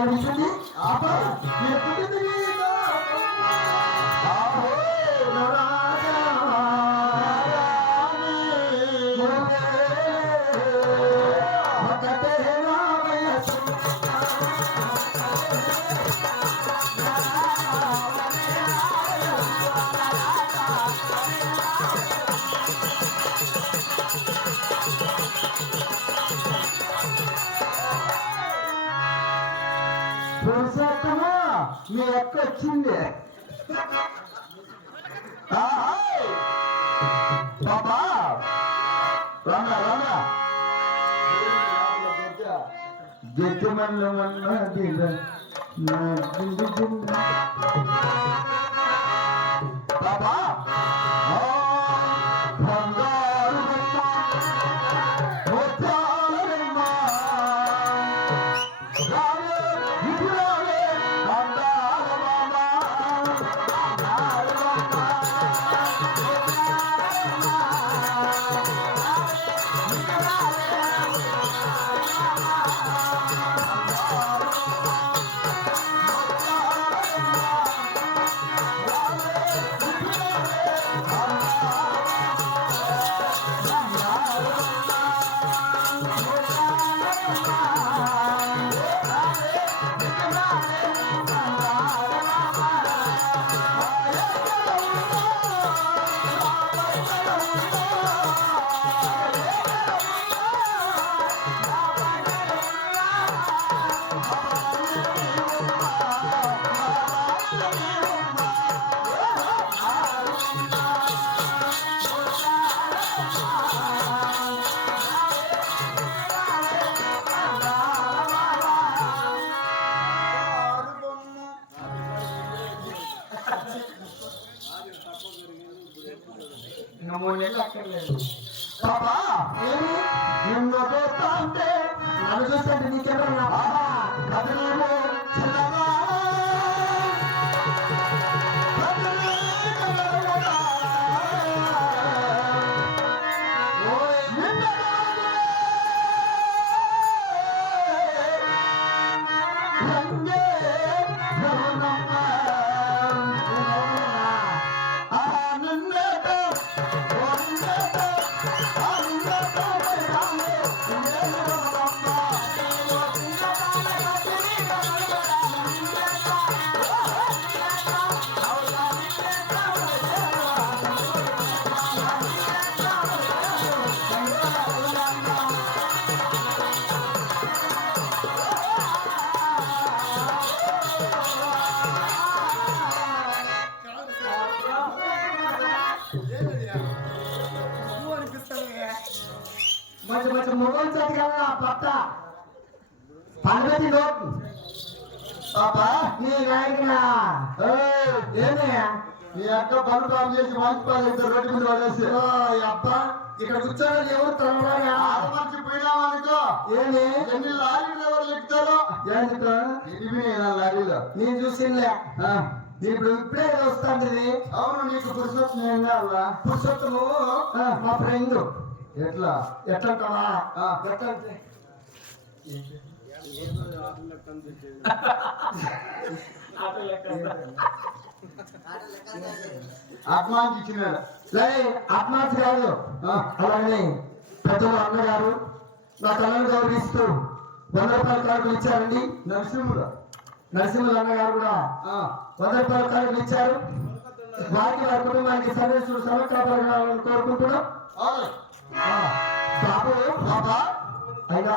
অনুষ্ঠানে আপনার మీ అక్క వచ్చింది. బాబా. రంగ రంగా గెజ్జ మన్నది నా బాబా. ఇంకా మూడు మంచి మంచి మొగలు చదిగా పట్ట పండుగ నోట్ పాపా నీ నాయకునా ఏమే నీ అక్క పన్ను పాపం చేసి మంచి ఇద్దరు రోడ్డు మీద పడేసి అబ్బా ఇక్కడ కూర్చోని ఎవరు పోయినామనుకో ఏమి ఎన్ని ఎక్కుతారో లారీలో నేను చూసిందిలే ఇప్పుడు ఇప్పుడే వస్తాంది అవును నీకు పురుషోత్తం ఏం కావాలా? పురుషోత్తము? మా ఫ్రెండ్. ఎట్లా? ఎట్లా ఆత్మాకి కాదు. అలాగే పెద్దలు అన్నగారు నా తల్లిని గౌరవిస్తూ వంద రూపాయల కార్డులు ఇచ్చారండి. నరసింహుడు? నరసింహులు అన్నగారు కూడా వంద రూపాయల ఇచ్చారు. వారికి వారి కుటుంబానికి సర్వేశ్వరుడు సమకాపాలని కోరుకుంటున్నాం. బాబు బాబా అయినా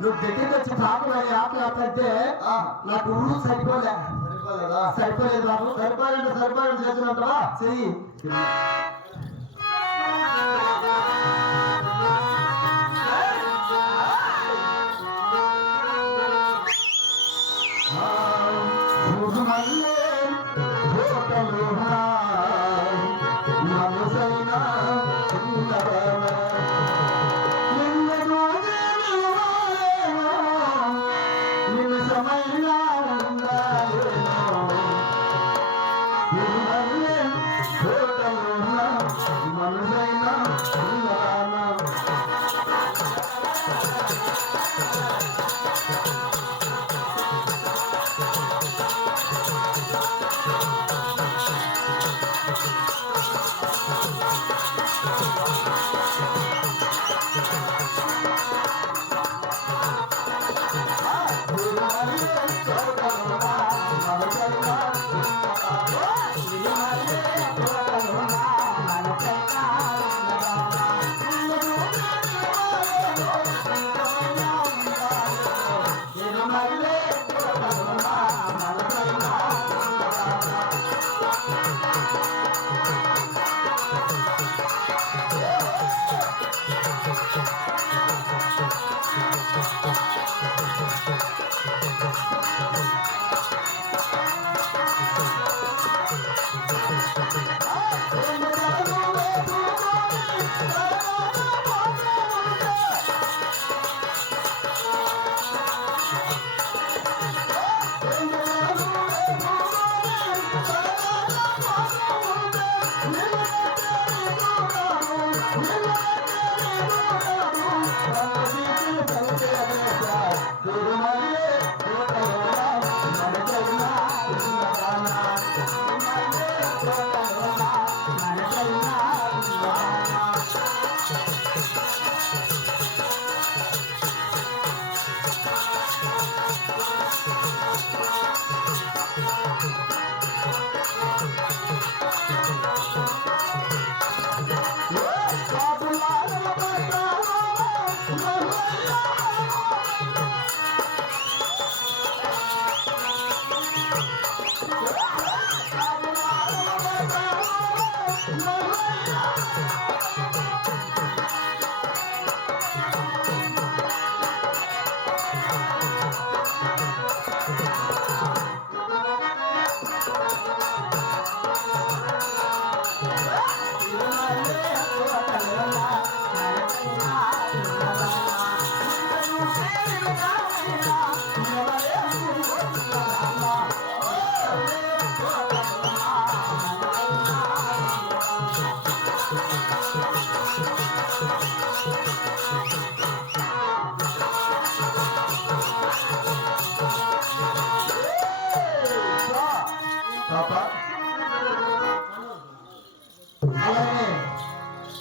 నువ్వు దగ్గరికి వచ్చి పాపలు ఆటలు ఆటలంటే నాకు ఊరు సరిపోలే. సరిపోలేదా? సరిపోలేదు బాబు. సరిపోయాలంటే సరిపోయాలంటే చేసినట్టువా చెయ్యి.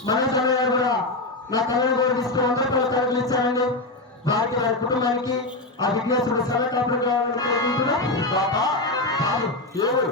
మనోజ్ గారు కూడా నా తల్లిని గౌరవిస్తూ తీసుకుని వంద రూపాయల తరగతి ఇచ్చారండి వారికి వారి కుటుంబానికి ఆ విఘ్నేశ్వరుడు సరళ కాపురం కావాలని కోరుకుంటున్నా. పాపా బాబు ఎవరు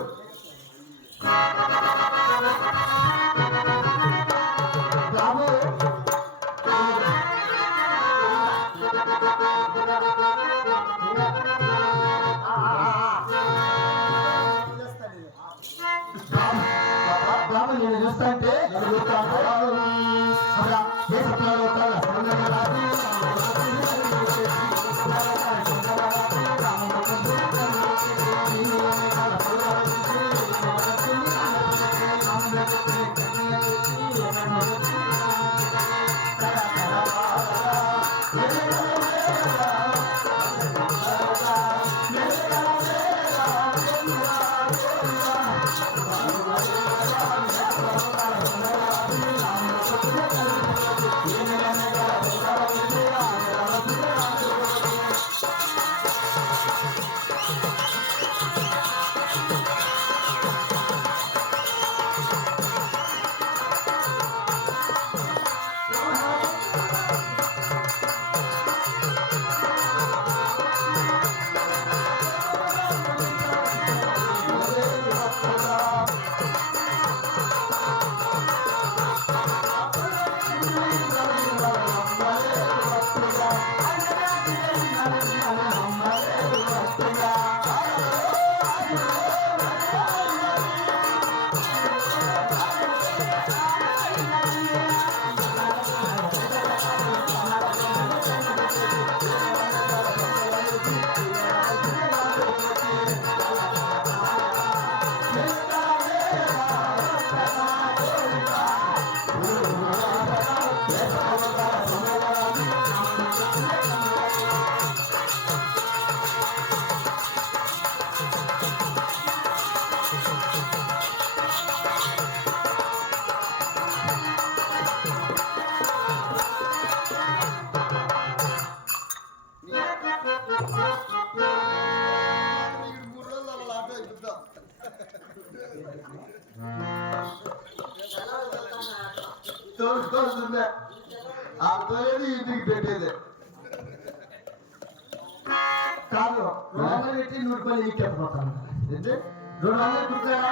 పెట్టి నూరు రూపాయలు నీకు ఎత్తుపోతాను ఏంటి రెండు వందలు కుట్టారా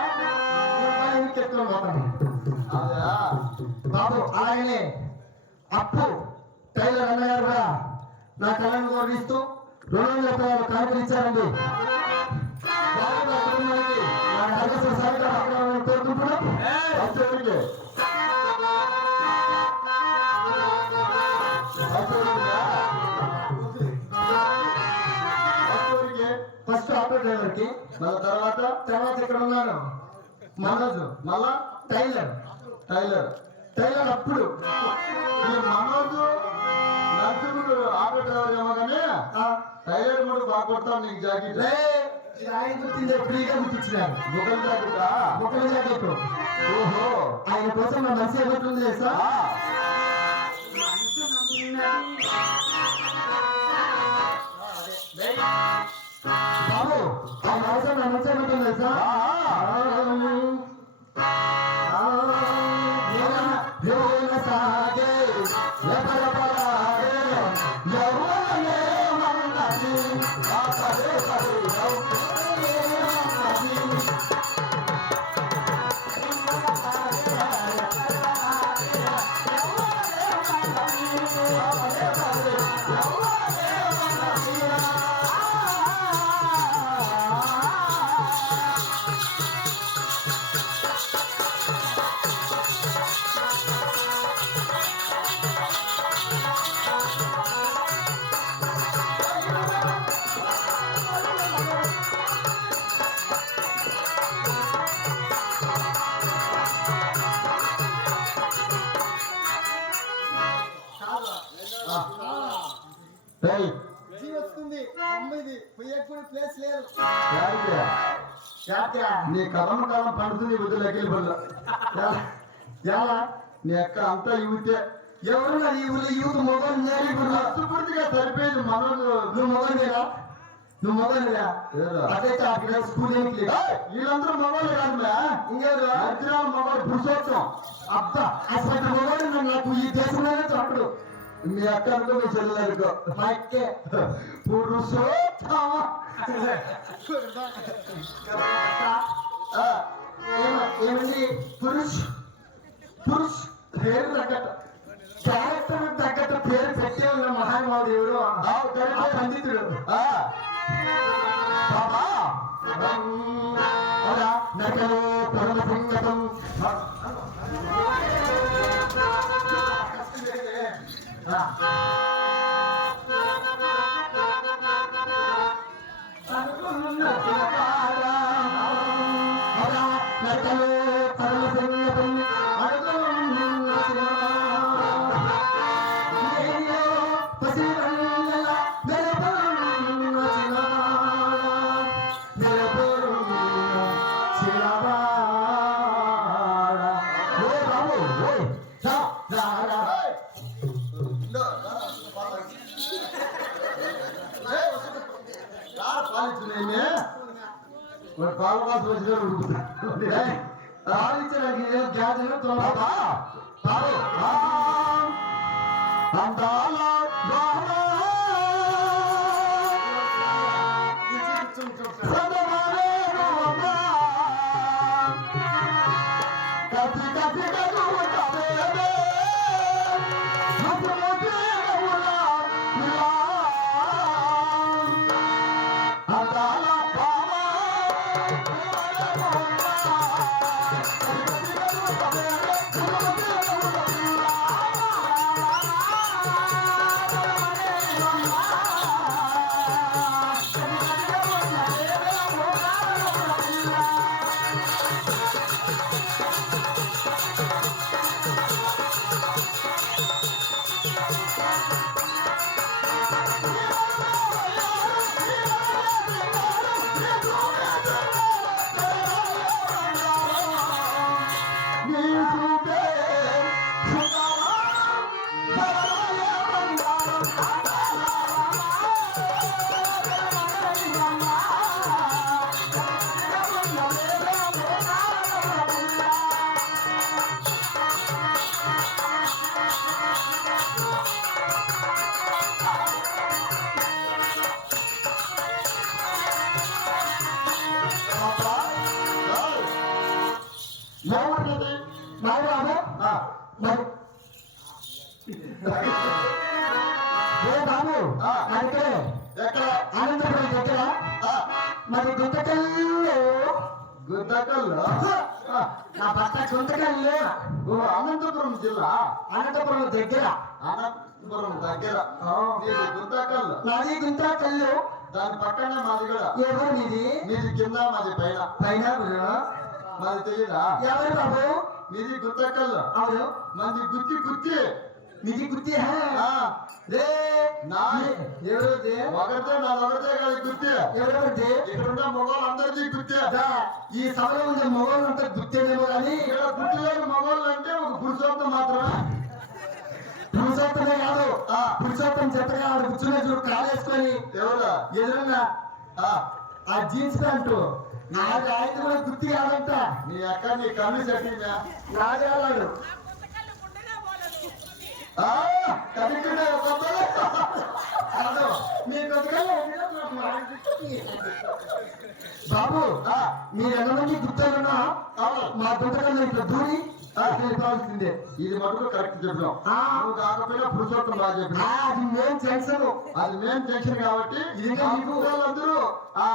రూపాయలు నీకు ఎత్తుకొని బాబు అలాగనే అప్పు టైలర్ అన్నగారు కూడా నా కళను గౌరవిస్తూ రెండు వందల రూపాయలు కానుకలు ఇచ్చారండి నా కోరుకుంటున్నాం తర్వాత ఇక్కడ ఉన్నాను మనోజ్. మళ్ళా టైలర్. టైలర్. టైలర్ అప్పుడు. ఈ మనోజు నరసింహుడు ఆటో డ్రైవర్ ఏమో కానీ ఆ, టైలర్ కూడా బాగా కొడతాను నీకు జాకెట్. ఆయన గుర్తిందే ఫ్రీగా గుర్తించినారు. బుక్కల జాకెటా? జాకెట్. ఓహో. ఆయన కోసం నా మనసు తెలుసా? ఆ, బాబు ఆయన కోసం నా మనసు ఏమంటుంది తెలుసా ఆ, ప్లేస్ లేదు. నీ కథమ కాలం పండుతుంది వదిలేకి పనులు ఎలా నీ అక్క అంతా ఇవితే ఎవరు ఈ ఊళ్ళో? యూత్ మొబైల్ నేరి ఇప్పుడు పూర్తిగా సరిపోయింది మనోజు నువ్వు మొబైల్ లేదా నువ్వు మొబైల్ లేదా లేదా? అదైతే అక్కడ స్కూల్ ఏంటి ఏయ్, వీళ్ళందరూ మొబైల్ కాదులే ఇంకేదో మధ్యాహ్నం మొబైల్ పురుషోత్సవం అబ్బా అసలు మొబైల్ నాకు ఈ దేశంలోనే దొరకడు మీ అక్క అనుకో మీ చెల్లెలు అనుకో. మా అక్కే. ఆ, ఏమ- ఏమండి పురుష్ పురుష్ పేరు తగ్గట్టు క్యారెక్టర్ తగ్గట్టు పేరు పెట్టే ఉన్న మహానుభావుడు ఎవరు ఆ, కరెక్టే. ఆ పండితుడు ఆ, బాబా అవునా నటలో పరమ సంగతం నటలో పాల బాబు ఆ, మరి. అంటే దగ్గర గుంతకల్లు నా భర్త గుంతకల్లు అనంతపురం జిల్లా అనంతపురం దగ్గర. అనంతపురం దగ్గర. నాది గుంతకల్లు దాని పక్కనే మాది కూడా. ఎవరు మీది మీది కింద మాది పైన. పైన మాది తెలియదా ఎవరు బాబు? గుద్దకల్లు అవును మంది గుత్తి గుత్తి మీది గుర్తి ఆ, రే నా ఎవరిది ఒకరితే నా ఒకరితే కాదు గుత్తి ఎవరిది ఇక్కడ ఉన్న మొగోళ్ళు అందరిది గుత్తి దా, ఈ సభలో ఉండే మొగోళ్ళంతా గుర్తేనేమో కానీ ఇక్కడ గుత్తి లేని మొగోళ్ళు అంటే ఒక పురుషోత్తం మాత్రమే పురుషోత్తమే కాదు ఆ. పురుషోత్తం ఆడ కూర్చునే చూడు కాలేసుకొని ఎవరు ఎదురుగా ఆ జీన్స్ ప్యాంటు నాది ఆయన కూడా గుర్తి కాదంట. నీ అక్క నీ కన్ను చెప్పిందా? నాదే వాళ్ళాడు బాబు మీరు ఎంతమంది గుర్తున్నా మా గుంటకల్లో ఇట్లా దూరి ఇది మటుకు కరెక్ట్. నువ్వు కాకపోయినా పురుషోత్తం బాగా అది జంక్షన్ అది జంక్షన్ కాబట్టి ఆ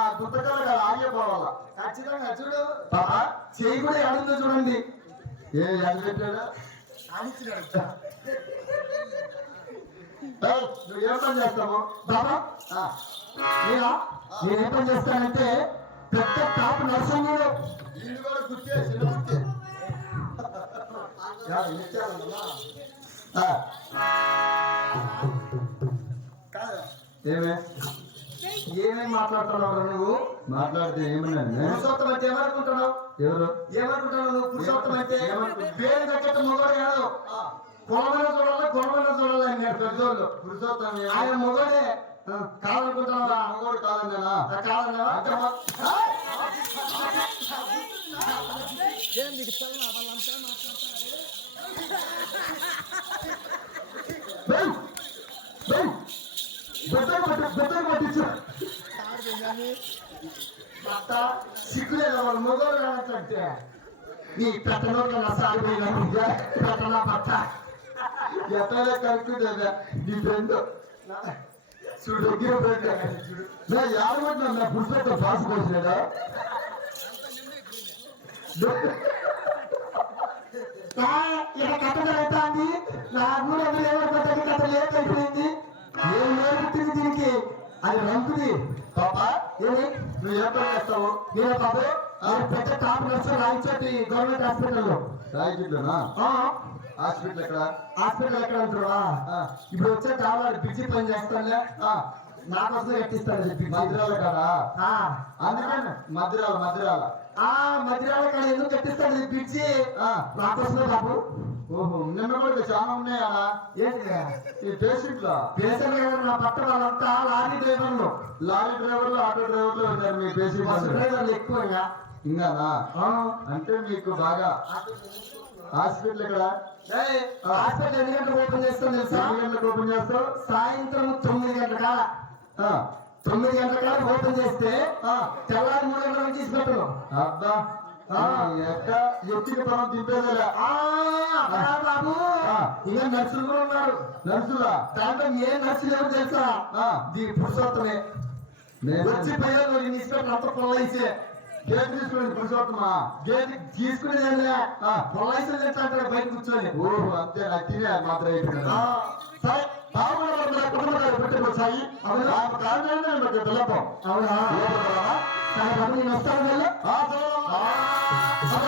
ఆగిపోవాలా? ఖచ్చితంగా చూడు. పాపా? చేయి కూడా ఎడుందో చూడండి. ఏ పెట్టాడా? నువ్వు ఏం పని చేస్తావు? బాబా నేనా? నేనేం పని చేస్తానంటే పెద్ద టాప్ నర్సింగ్లో ఇల్లు కూడా గుర్తే చిన్న ఏమే? ఏమేమి మాట్లాడుతున్నావు నువ్వు? మాట్లాడితే ఏమన్నాను పురుషోత్తం అంటే ఏమనుకుంటున్నావు? ఎవరు? ఏమనుకుంటున్నావు నువ్వు పురుషోత్తం అంటే? పేరు తగ్గట్టు మొగడు కాదు. కులమైన చూడాలి గుణమైన చూడాలి అని నేను పెద్దోళ్ళు పురుషోత్తం? ఆయన మొగడే. ఆ, కాదనుకుంటున్నావా మగవాడు కాదన్నానా? ఆ కాదన్నావా అంటే మా- బెల్! బెల్! బెత్తకు పట్టు, బెత్తకు పట్టించు. భర్త, సిగ్గులేదా వాళ్ళు మొగోళ్ళు కానట్లంటే నీ పెట్ట నోట్ల నా సాగు పెట్ట ఎట్లా కనుక్కుంటా నీ ఫ్రెండ్ చూడు దగ్గర ఫ్రెండ్ చూడు నా యాదవట్ల నా పురుషోత్తం పాస్ కోసినాడా ఆ, ఇక కథ జరుగుతుంది నాకు కూడా పెట్టక కథ లేట్ అయిపోయింది. ఏం నేర్పుతుంది దీనికి? అది రంకుది. పాపా ఏమి నువ్వు ఏం పని చేస్తావు? నేను నేను పెద్ద టాప్ నర్సు రాయించేది గవర్నమెంట్ హాస్పిటల్లో. రాయకిట్లోనా ఆ, హాస్పిటల్ ఎక్కడ? హాస్పిటల్ ఎక్కడ ఉంటున్నావా ఇప్పుడు వచ్చే కావాలి బిజీ పని చేస్తానులే. నా కోసమే కట్టిస్తాను చెప్పి మధిరాల ఆ, అందుకని మధిరాల మధిరాల ఆ మధ్యాహ్నం కాడ ఎందుకు కట్టిస్తాడు ఆ, నా కోసమే బాబు. ఓహో నిన్న కూడా చాలా ఉన్నాయా ఈ పేషెంట్లో? పేషెంట్ గారు నా పట్ట వాళ్ళంతా లారీ డ్రైవర్లు. లారీ డ్రైవర్లు ఆటో డ్రైవర్లు ఉన్నారు మీ బస్సు పేషెంట్ డ్రైవర్లు ఎక్కువగా ఇంకానా ఆ. అంటే మీకు బాగా హాస్పిటల్ ఎక్కడ? ఏయ్, హాస్పిటల్ ఎన్ని గంటలకు ఓపెన్ చేస్తాం తెలుసా? ఎన్ని గంటలకు ఓపెన్ చేస్తావు? సాయంత్రం తొమ్మిది గంటల తొమ్మిది గంటల కాల ఓపెన్ చేస్తే ఆ, తెల్లారి మూడు గంటల నుంచి పెట్టను అబ్బా ఆ, ఎక్క ఎత్తికి పొలం తిప్పేదేలా బాబు. ఆ. ఇంకా నర్సులు కూడా ఉన్నారు. నర్సులా? దాంట్లో ఏ నర్సులు ఎవరు తెలుసా? ఆ, దీ పురుషోత్తమే. వచ్చి పిల్లలు ఇన్స్పెక్టర్ అంతా పొల్లైసే కేక్ తీసుకుని పురుషోత్తమా? గేట్ తీసుకునేది ఆ. పొల్లైసే అంటాడు బయట కూర్చొని. ఓహో అంతే నాకు తినే మాత్రం అయిపోయింది. సరే. ತಾವುಗಳ ಕುಟುಂಬದ ಹುಟ್ಟಿರುತ್ತಾಗಿ ಅವರ ಕಾರಣಗಳನ್ನ ನಿಮಗೆ ತಲಪ ಅವರ ಸಾಹೇಬರು ನೀವು ಅಷ್ಟೇ ಅಲ್ಲ ಆ ಸಲ